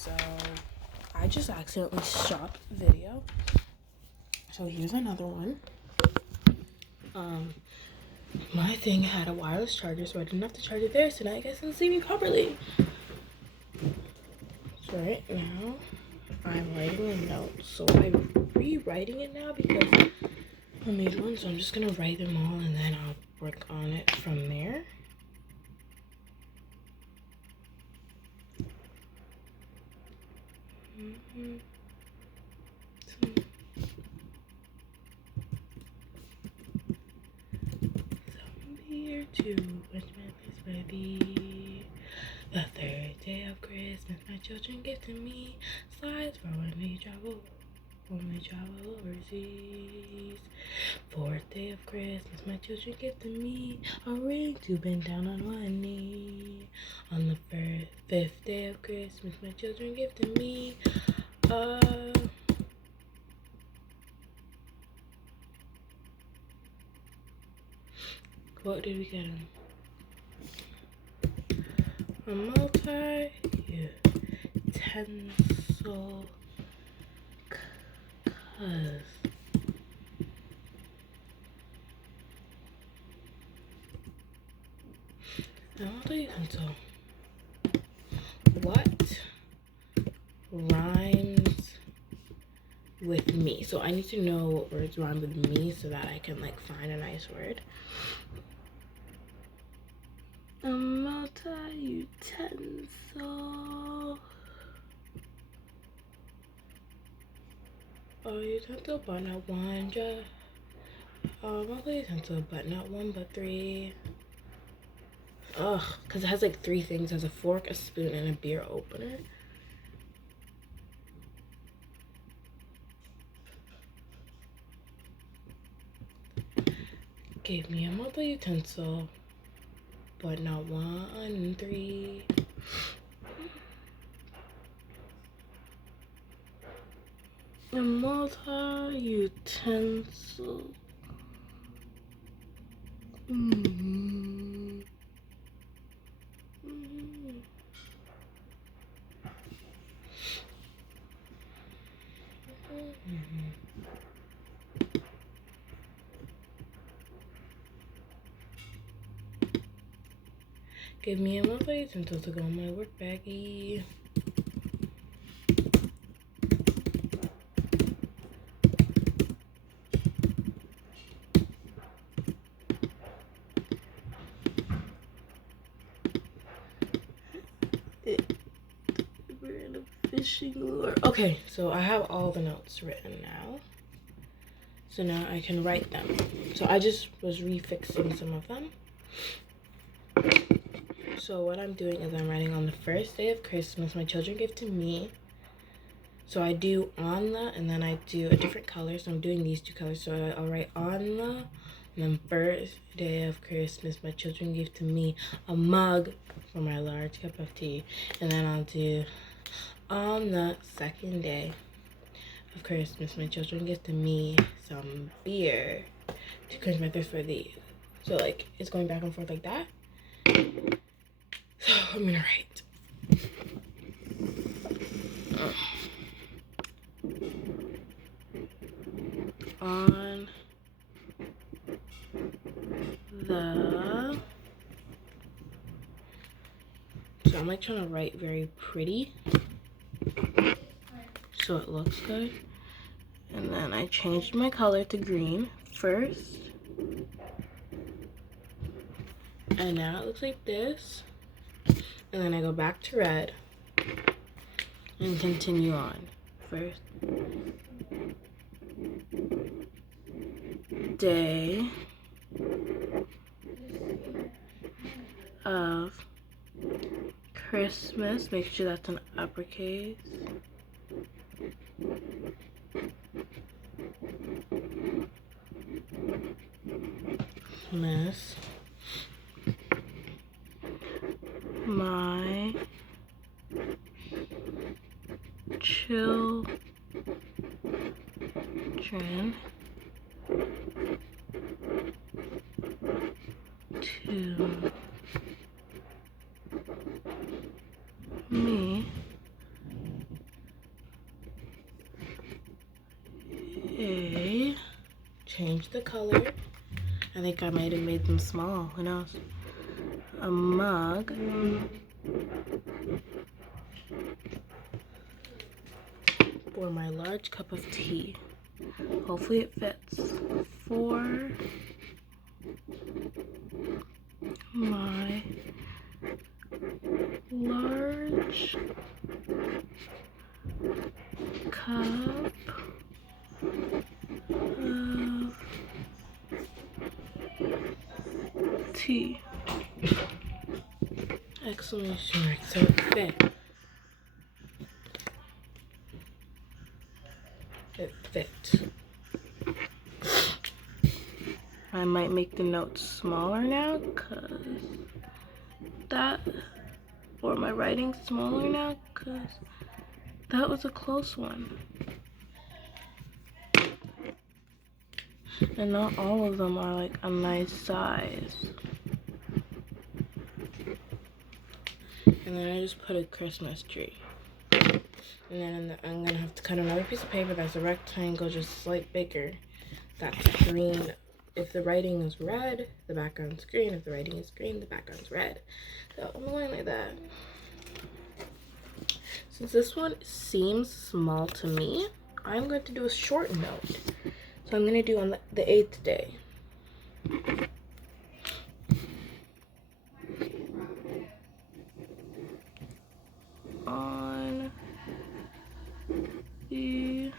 So I just accidentally stopped the video. So here's another one. My thing had a wireless charger, so I didn't have to charge it there, so now you guys can see me properly. So right now, I'm writing a note. So I'm rewriting it now because I made one, so I'm just gonna write them all and then I'll work on it from there. Here too, which man is ready. The third day of Christmas, my children give to me slides for when we travel overseas. Fourth day of Christmas, my children give to me a ring to bend down on one knee. On the fifth day of Christmas, my children give to me what did we get him? A multi-utensil cuz. A multi-utensil. What rhymes with me? So I need to know what words rhyme with me so that I can like find a nice word. A multi-utensil. Utensil, but not one. Multi-utensil, but not one, but three. Ugh, because it has like three things. It has a fork, a spoon, and a beer opener. Gave me a multi-utensil, but not one, three. A multi-utensil. Give me a multi-utensil to go in my work baggie. We're in a fishing lure. Okay, so I have all the notes written now. So now I can write them. So I just was refixing some of them. So what I'm doing is I'm writing on the first day of Christmas, my children give to me. So I do on the, and then I do a different color. So I'm doing these two colors. So I'll write on the, and then first day of Christmas, my children give to me a mug for my large cup of tea. And then I'll do on the second day of Christmas, my children give to me some beer to quench my thirst for thee. So like it's going back and forth like that. So I'm gonna write. On the, so I'm like trying to write very pretty so it looks good. And then I changed my color to green first. And now it looks like this. And then I go back to red and continue on. First day of Christmas. Make sure that's an uppercase. Miss my children to me change the color. I think I might have made them small, who knows? A mug. For my large cup of tea. Hopefully it fits. For my large cup of tea. Exclamation mark. So it fit. It fit. I might make the notes smaller now because that, or my writing smaller now because that was a close one. And not all of them are like a nice size. And then I just put a Christmas tree. And then I'm gonna have to cut another piece of paper that's a rectangle, just slightly bigger. That's green. If the writing is red, the background's green. If the writing is green, the background's red. So I'm going like that. Since this one seems small to me, I'm going to do a short note. So I'm going to do on the 8th day. On the...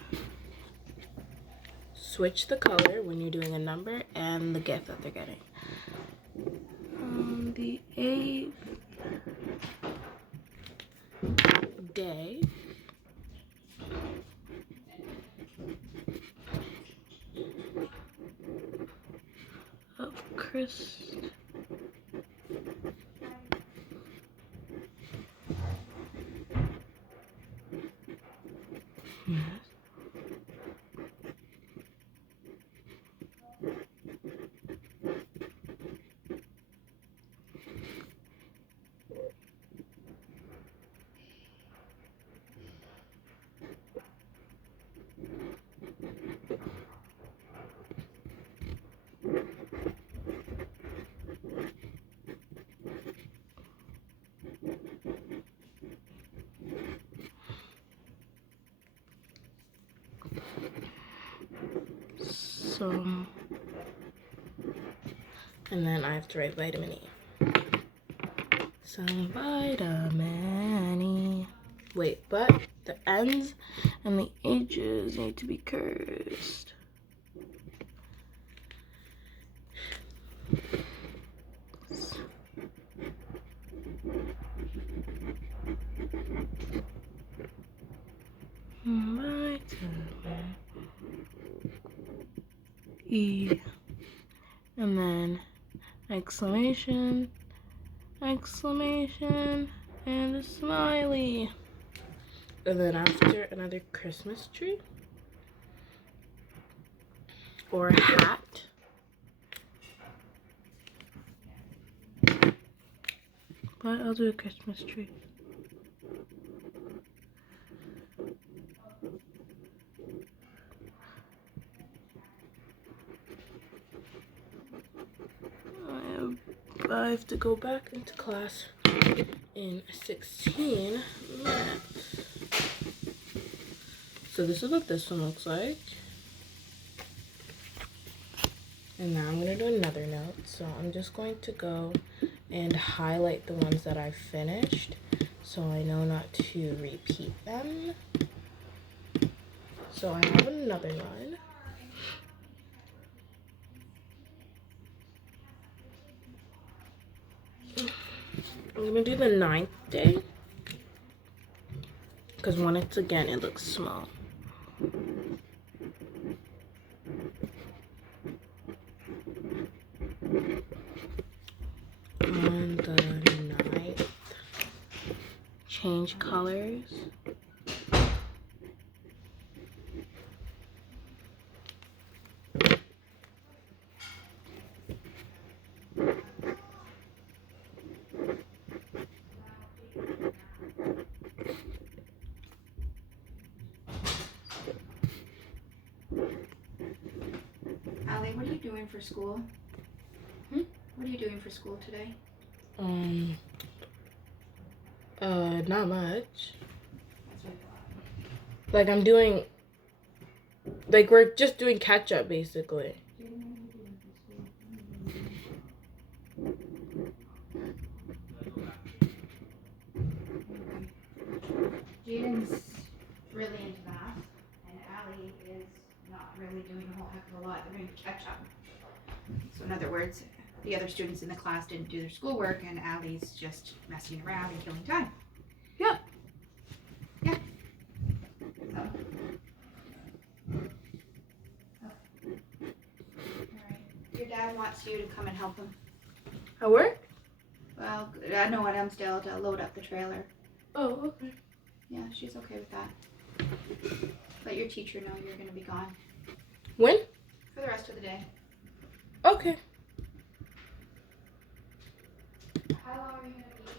Switch the color when you're doing a number and the gift that they're getting. On the 8th day, of Christmas. So, and then I have to write vitamin E. Some vitamin E. Wait, but the ends and the edges need to be cursed. Vitamin E. And then exclamation, exclamation, and a smiley. And then after, another Christmas tree or a hat. But I'll do a Christmas tree. I have to go back into class in 16 minutes. So this is what this one looks like. And now I'm going to do another note. So I'm just going to go and highlight the ones that I finished so I know not to repeat them. So I have another one. I'm going to do the 9th day because when it's again, it looks small. On the 9th, change colors. doing for school? What are you doing for school today? Not much. That's what I Like I'm doing, like we're just doing catch up basically. Jaden's really into math, and Allie is not really doing a whole heck of a lot. They're doing catch up. So in other words, the other students in the class didn't do their schoolwork, and Allie's just messing around and killing time. Yeah. Yeah. So. Alright. Your dad wants you to come and help him. At work? Well, I know at Emsdale to load up the trailer. Oh, okay. Yeah, she's okay with that. Let your teacher know you're going to be gone. When? For the rest of the day. Okay. How long are you going to be?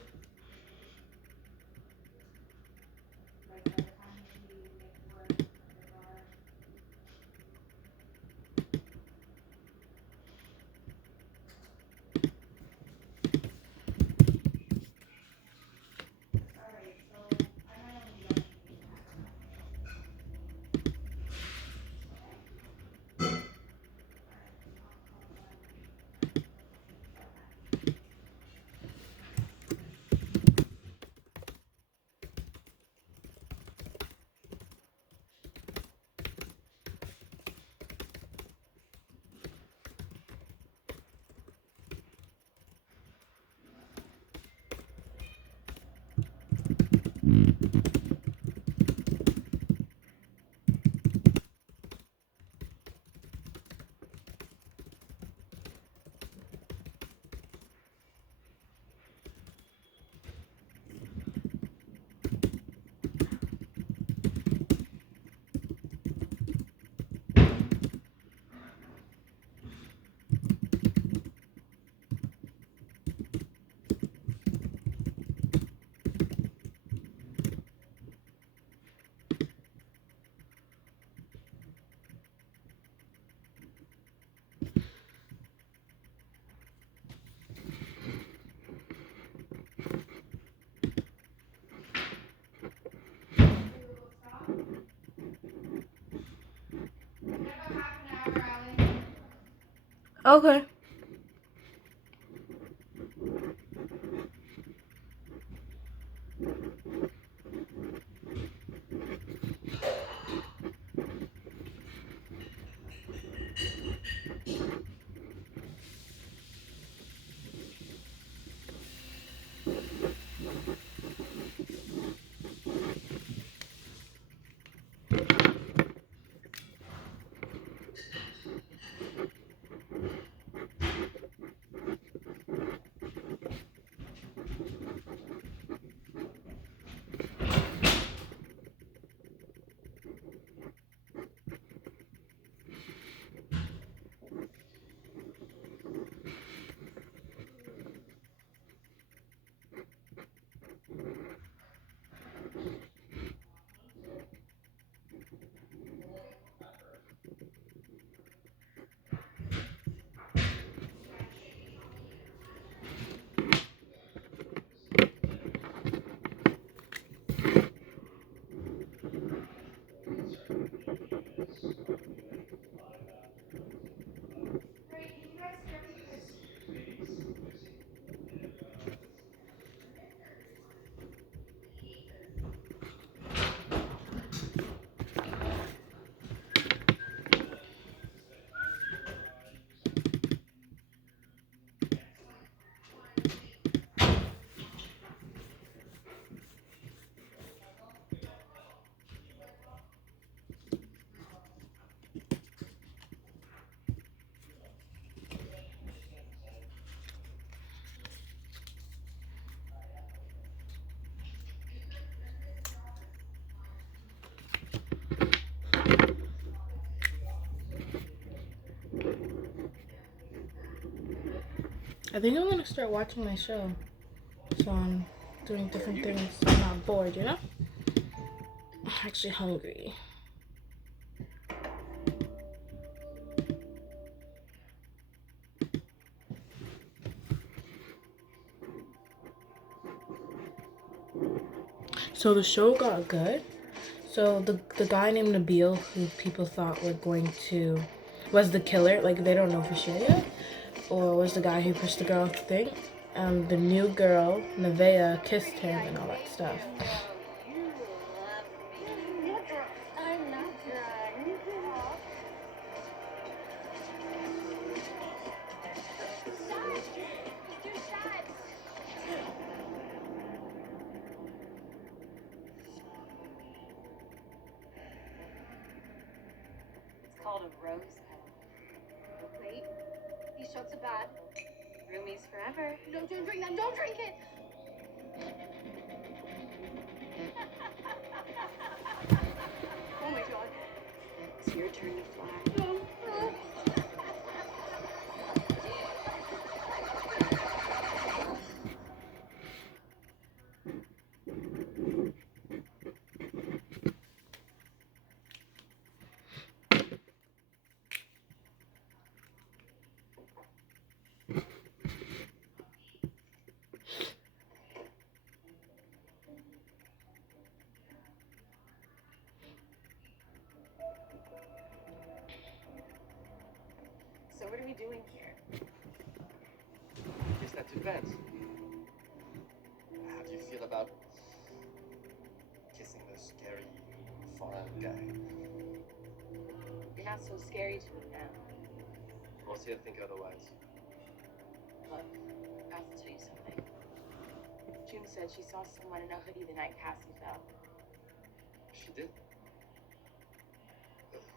Okay. I think I'm gonna start watching my show. So I'm doing different things so I'm not bored, you know? I'm actually hungry. So the show got good. So the guy named Nabil, who people thought was the killer, like they don't know for sure yet, or was the guy who pushed the girl off the thing. The new girl, Nevaeh, kissed him and all that stuff. It's called a rose petal. Wait, these shots are bad. Roomies forever. No, don't drink that. Don't drink it. Oh my god. It's your turn to fly. So what are we doing here? Guess that's advance. How do you feel about kissing the scary foreign guy? You're not so scary to me now. What's here think otherwise? Look, I have to tell you something. June said she saw someone in a hoodie the night Cassie fell. She did?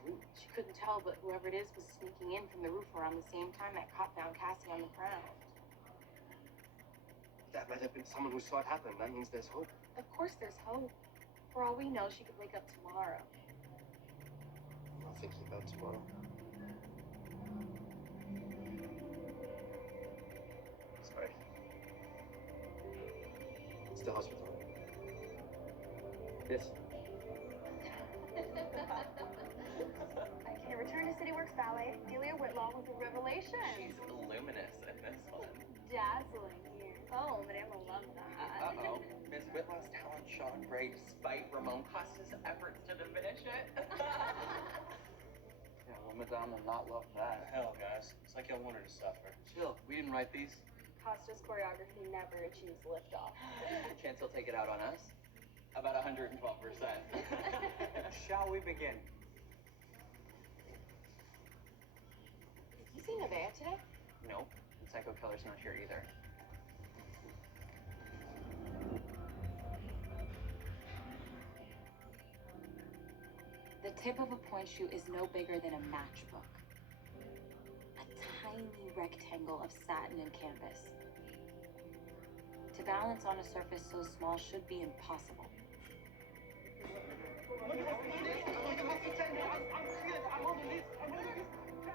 Who? She couldn't tell, but whoever it is was sneaking in from the roof around the same time that cop found Cassie on the ground. That might have been someone who saw it happen. That means there's hope. Of course there's hope. For all we know, she could wake up tomorrow. I'm not thinking about tomorrow. Sorry. It's the hospital. Yes. Okay, Return to City Works Ballet. Delia Whitlaw was a revelation. She's luminous in this one. Dazzling here. Oh, Madame will love that. Uh-oh. Miss Whitlaw's talent shone gray despite Ramon Costa's efforts to diminish it. Yeah, well, Madame will not love that. Hell, guys. It's like y'all wanted to suffer. Chill, we didn't write these. Costa's choreography never achieves liftoff. Chance he'll take it out on us? About 112%. Shall we begin? Did you see Nevaeh today? Nope. And Psycho Killer's not here either. The tip of a point shoe is no bigger than a matchbook. A tiny rectangle of satin and canvas. To balance on a surface so small should be impossible.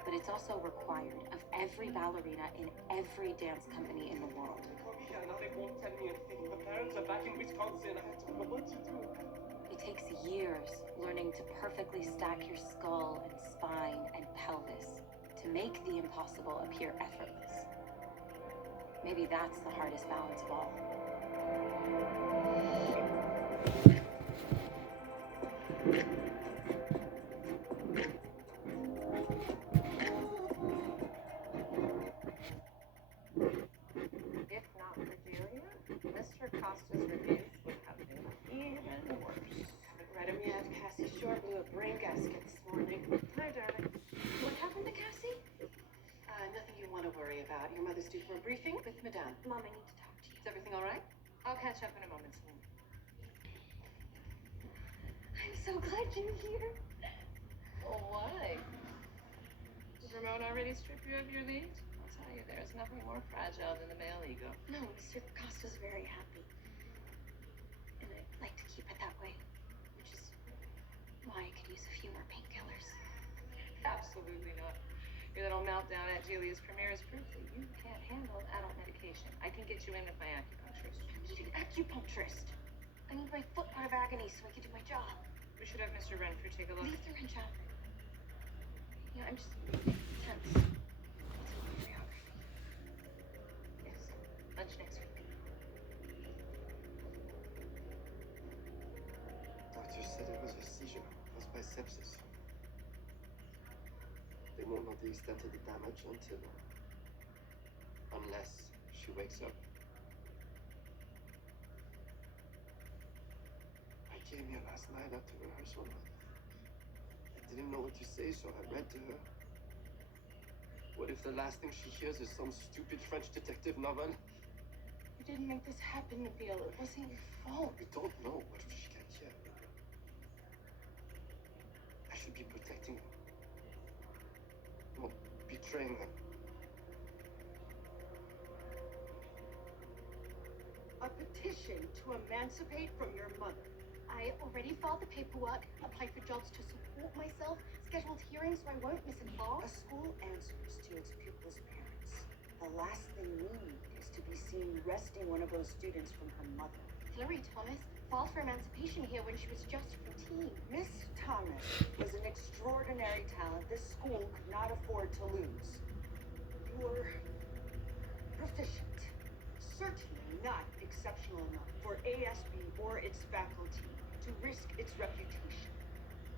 But it's also required of every ballerina in every dance company in the world. Now they won't tell me anything. The parents are back in Wisconsin. I don't know what to do. It takes years learning to perfectly stack your skull and spine and pelvis to make the impossible appear effortless. Maybe that's the hardest balance of all. If not for Julia, Mr. Costa's reviews would have been even worse. Haven't read him yet. Cassie Shore blew a brain gasket this morning. Hi, darling. What happened to Cassie? Nothing you want to worry about. Your mother's due for a briefing with Madame. Mom, I need to talk to you. Is everything all right? I'll catch up in a moment, Celine. I'm so glad you're here. Oh, why? Did Ramon already strip you of your lead? I'll tell you, there's nothing more fragile than the male ego. No, Mr. Costa's very happy. And I'd like to keep it that way. Which is why I could use a few more painkillers. Absolutely not. Your little meltdown at Julia's premiere is proof that you can't handle adult medication. I can get you in with my acupuncturist. I need an acupuncturist. I need my foot out of agony so I can do my job. We should have Mr. Renfrew take a look. Leave the wrench out. Yeah, I'm just tense. It's my choreography. Yes. Lunch next week. by sepsis. They won't know the extent of the damage unless she wakes up. I came here last night after rehearsal. I didn't know what to say, so I read to her. What if the last thing she hears is some stupid French detective novel? You didn't make this happen, Nabil. It wasn't your fault. We don't know what if she can hear. I should be protecting her. Not betraying her. A petition to emancipate from your mother. I already filed the paperwork, applied for jobs to support myself, scheduled hearings so I won't miss a class. A school answers to its pupils' parents. The last thing we need is to be seen wresting one of those students from her mother. Hillary Thomas filed for emancipation here when she was just 14. Miss Thomas was an extraordinary talent this school could not afford to lose. You're proficient. Certainly not exceptional enough for ASB or its faculty to risk its reputation.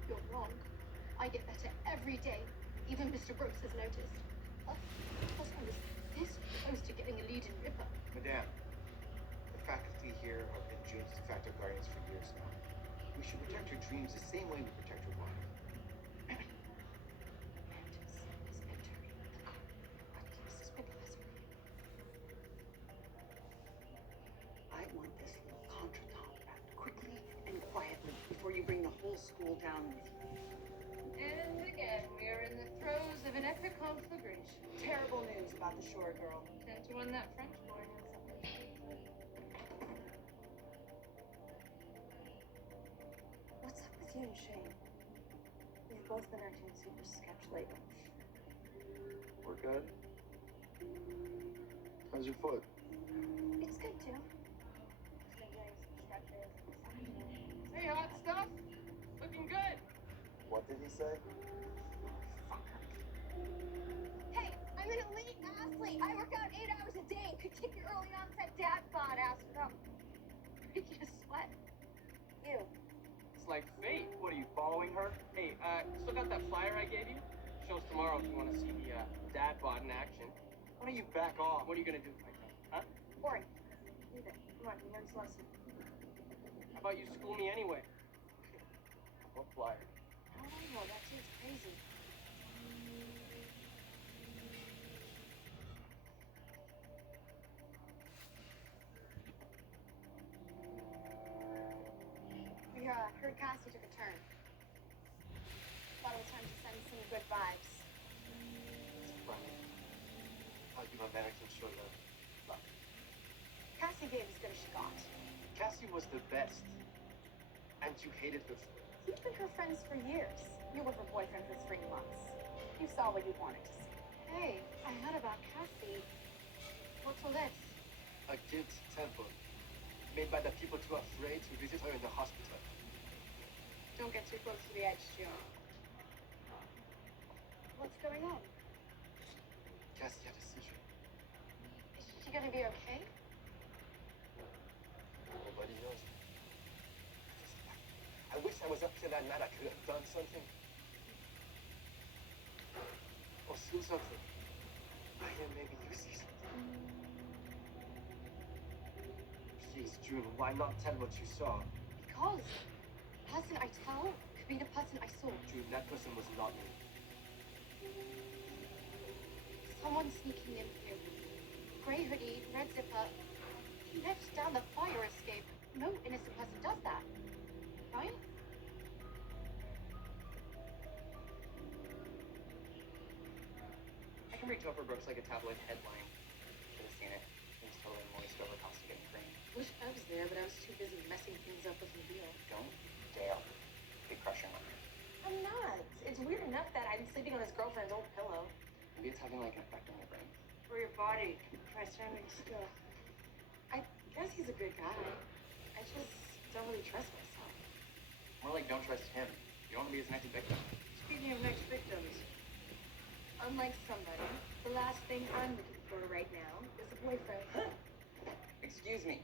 You're wrong. I get better every day. Even Mr. Brooks has noticed. Plus, I was this close to getting a lead in Ripper. Madame, the faculty here have been June's de facto guardians for years now. We should protect her dreams the same way we protect her body. I want this little contretemps wrapped quickly and quietly before you bring the whole school down with you. And again, we are in the throes of an epic conflagration. Terrible news about the Shore girl. 10-1 that French boy has something. What's up with you and Shane? You've both been acting super sketch lately. We're good. How's your foot? It's good too. Say hot stuff. Looking good. What did he say? Hey, I'm an elite athlete. I work out 8 hours a day and could kick your early onset dad bod ass without breaking a sweat. You. It's like fate. What are you following her? Hey, still got that flyer I gave you? Shows tomorrow if you want to see the dad bod in action. Why don't you back off? What are you gonna do, my friend? Huh? Boring. Leave it. Come on, you learn this lesson. How about you school me anyway? What flyer? How do I know? That dude's crazy. We heard Cassie took a turn. Thought it was time to send some good vibes. It's funny. I'll give American show love. Look, Cassie gave as good as she got. Cassie was the best. And you hated her for it. You've been her friends for years. You were her boyfriend for 3 months. You saw what you wanted to see. Hey, I heard about Cassie. What's all this? A gift temple. Made by the people too afraid to visit her in the hospital. Don't get too close to the edge, June. What's going on? Cassie had a seizure. Is she gonna be okay? Nobody knows. I wish I was up here that night. I could have done something. Or seen something. I hear maybe you see something. Please, June, why not tell what you saw? Because the person I tell could be the person I saw. June, that person was not me. Someone sneaking in here. Grey hoodie, red zipper. He left down the fire escape. No innocent person does that. Right? I can read Topher Brooks like a tabloid headline. Should have seen it. Things totally moist over Costa getting creamed. Wish I was there, but I was too busy messing things up with Nabil. Don't dare be crushing on her. I'm not. It's weird enough that I'm sleeping on his girlfriend's old pillow. Maybe it's having like an effect on your brain. For your body. Try standing still. I guess he's a good guy. I just don't really trust myself. More like don't trust him. You don't want to be his next victim. Speaking of next victims, unlike somebody, the last thing I'm looking for right now is a boyfriend. Excuse me.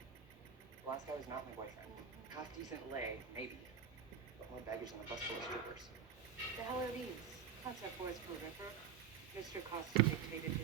The last guy was not my boyfriend. Half decent lay, maybe. But more baggage on a bus full of strippers. The hell are these? Concept boys for Ripper. Mr. Costa dictated